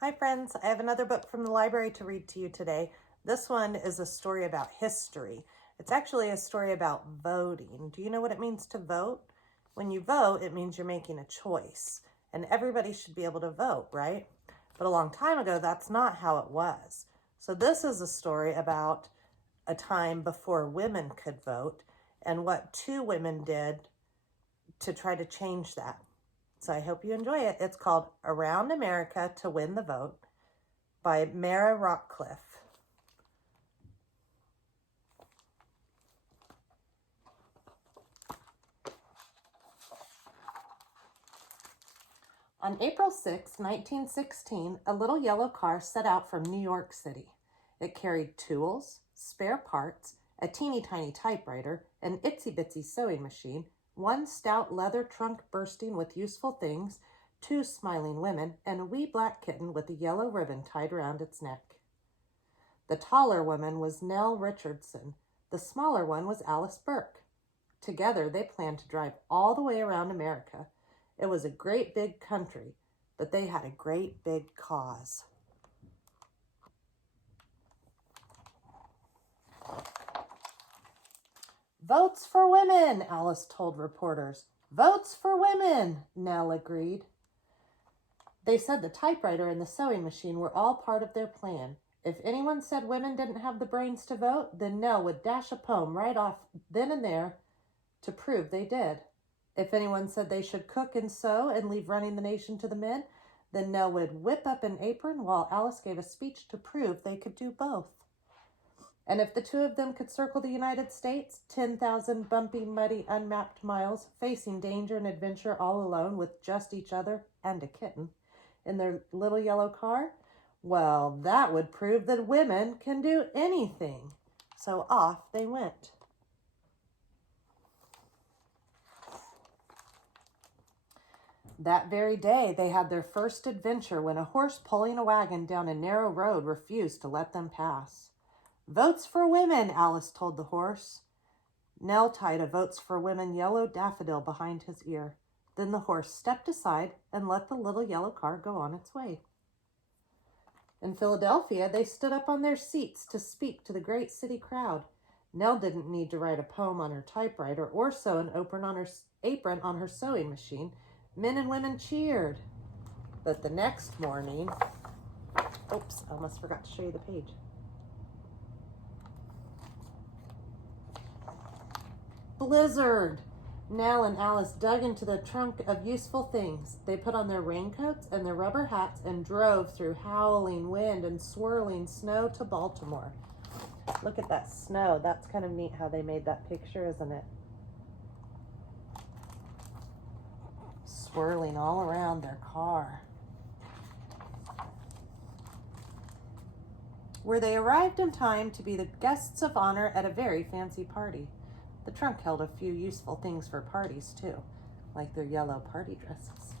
Hi friends, I have another book from the library to read to you today. This one is a story about history. It's actually a story about voting. Do you know what it means to vote? When you vote, it means you're making a choice. And everybody should be able to vote, right? But a long time ago, that's not how it was. So this is a story about a time before women could vote and what two women did to try to change that. So I hope you enjoy it. It's called Around America to Win the Vote by Rockliff. On April 6, 1916, a little yellow car set out from New York City. It carried tools, spare parts, a teeny tiny typewriter, an itsy bitsy sewing machine, one stout leather trunk bursting with useful things, two smiling women, and a wee black kitten with a yellow ribbon tied around its neck. The taller woman was Nell Richardson. The smaller one was Alice Burke. Together, they planned to drive all the way around America. It was a great big country, but they had a great big cause. Votes for women, Alice told reporters. Votes for women, Nell agreed. They said the typewriter and the sewing machine were all part of their plan. If anyone said women didn't have the brains to vote, then Nell would dash a poem right off then and there to prove they did. If anyone said they should cook and sew and leave running the nation to the men, then Nell would whip up an apron while Alice gave a speech to prove they could do both. And if the two of them could circle the United States, 10,000 bumpy, muddy, unmapped miles, facing danger and adventure all alone with just each other and a kitten in their little yellow car, well, that would prove that women can do anything. So off they went. That very day, they had their first adventure when a horse pulling a wagon down a narrow road refused to let them pass. Votes for women, Alice told the horse. Nell tied a Votes for Women yellow daffodil behind his ear. Then the horse stepped aside and let the little yellow car go on its way. In Philadelphia, they stood up on their seats to speak to the great city crowd. Nell didn't need to write a poem on her typewriter or sew an apron on her sewing machine. Men and women cheered. But the next morning, oops, I almost forgot to show you the page. Blizzard! Nell and Alice dug into the trunk of useful things. They put on their raincoats and their rubber hats and drove through howling wind and swirling snow to Baltimore. Look at that snow. That's kind of neat how they made that picture, isn't it? Swirling all around their car. Where they arrived in time to be the guests of honor at a very fancy party. The trunk held a few useful things for parties, too, like their yellow party dresses.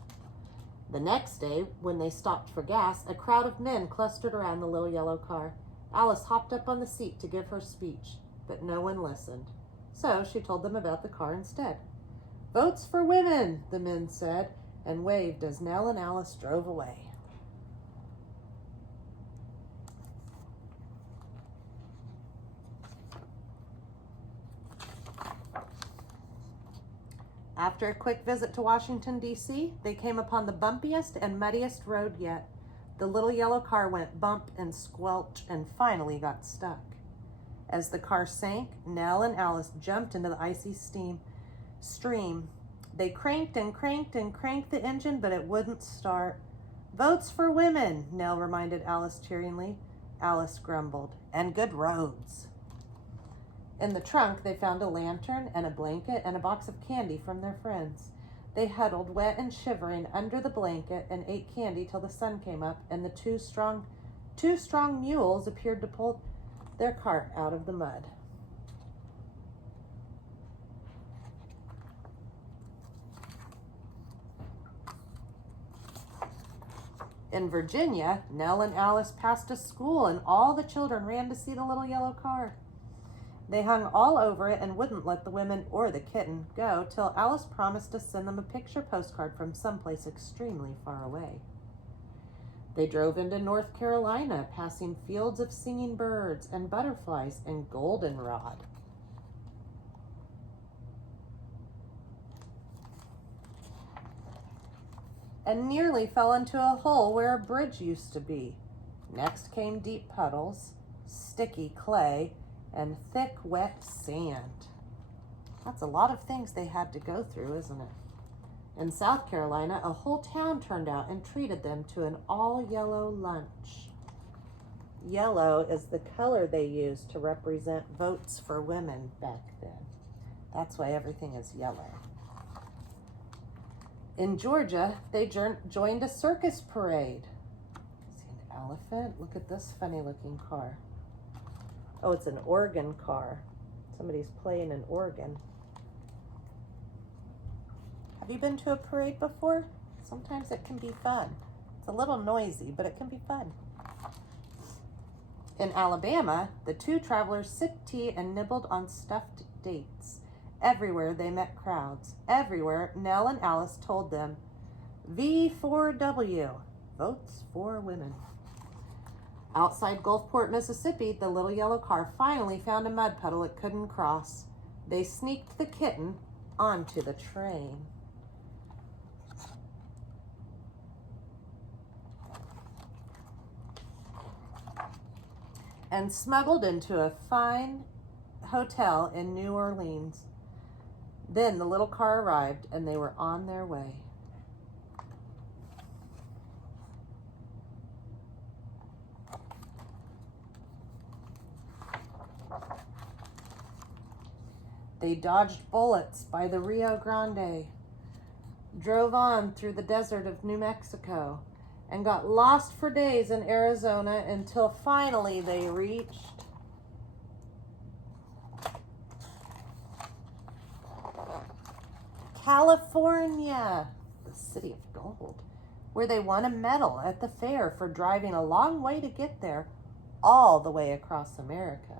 The next day, when they stopped for gas, a crowd of men clustered around the little yellow car. Alice hopped up on the seat to give her speech, but no one listened. So she told them about the car instead. Votes for women, the men said, and waved as Nell and Alice drove away. After a quick visit to Washington, D.C., they came upon the bumpiest and muddiest road yet. The little yellow car went bump and squelch and finally got stuck. As the car sank, Nell and Alice jumped into the icy stream. They cranked and cranked and cranked the engine, but it wouldn't start. Votes for women, Nell reminded Alice cheeringly. Alice grumbled, and good roads. In the trunk, they found a lantern and a blanket and a box of candy from their friends. They huddled, wet and shivering, under the blanket and ate candy till the sun came up and the two strong mules appeared to pull their cart out of the mud. In Virginia, Nell and Alice passed a school and all the children ran to see the little yellow car. They hung all over it and wouldn't let the women or the kitten go till Alice promised to send them a picture postcard from someplace extremely far away. They drove into North Carolina, passing fields of singing birds and butterflies and goldenrod. And nearly fell into a hole where a bridge used to be. Next came deep puddles, sticky clay, and thick, wet sand. That's a lot of things they had to go through, isn't it? In South Carolina, a whole town turned out and treated them to an all-yellow lunch. Yellow is the color they used to represent votes for women back then. That's why everything is yellow. In Georgia, they joined a circus parade. See an elephant? Look at this funny-looking car. Oh, it's an organ car. Somebody's playing an organ. Have you been to a parade before? Sometimes it can be fun. It's a little noisy, but it can be fun. In Alabama, the two travelers sipped tea and nibbled on stuffed dates. Everywhere they met crowds. Everywhere, Nell and Alice told them, V4W, votes for women. Outside Gulfport, Mississippi, the little yellow car finally found a mud puddle it couldn't cross. They sneaked the kitten onto the train. And smuggled into a fine hotel in New Orleans. Then the little car arrived and they were on their way. They dodged bullets by the Rio Grande, drove on through the desert of New Mexico, and got lost for days in Arizona until finally they reached California, the city of gold, where they won a medal at the fair for driving a long way to get there, all the way across America.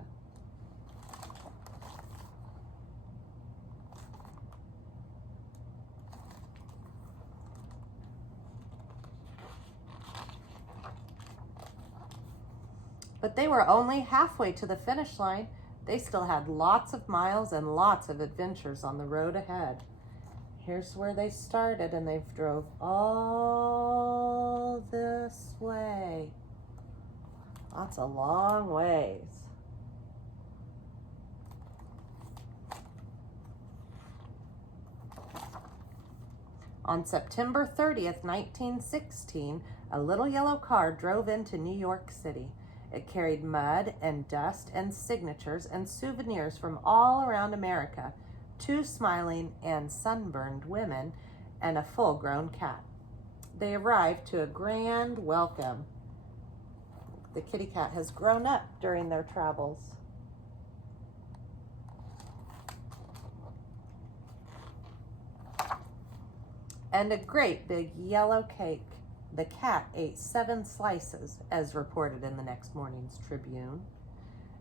But they were only halfway to the finish line. They still had lots of miles and lots of adventures on the road ahead. Here's where they started, and they've drove all this way. That's a long ways. On September 30th, 1916, a little yellow car drove into New York City. It carried mud and dust and signatures and souvenirs from all around America, 2 smiling and sunburned women, and a full-grown cat. They arrived to a grand welcome. The kitty cat has grown up during their travels. And a great big yellow cake. The cat ate 7 slices, as reported in the next morning's Tribune.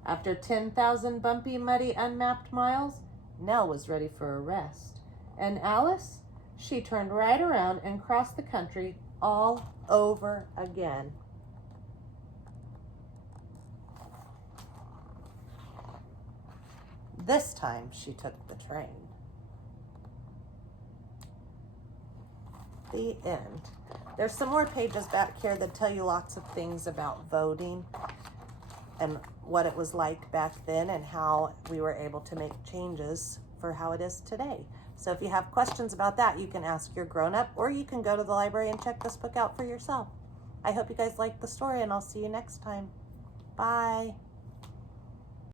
After 10,000 bumpy, muddy, unmapped miles, Nell was ready for a rest. And Alice? She turned right around and crossed the country all over again. This time she took the train. The end. There's some more pages back here that tell you lots of things about voting and what it was like back then and how we were able to make changes for how it is today. So if you have questions about that, you can ask your grown-up, or you can go to the library and check this book out for yourself. I hope you guys liked the story, and I'll see you next time. Bye.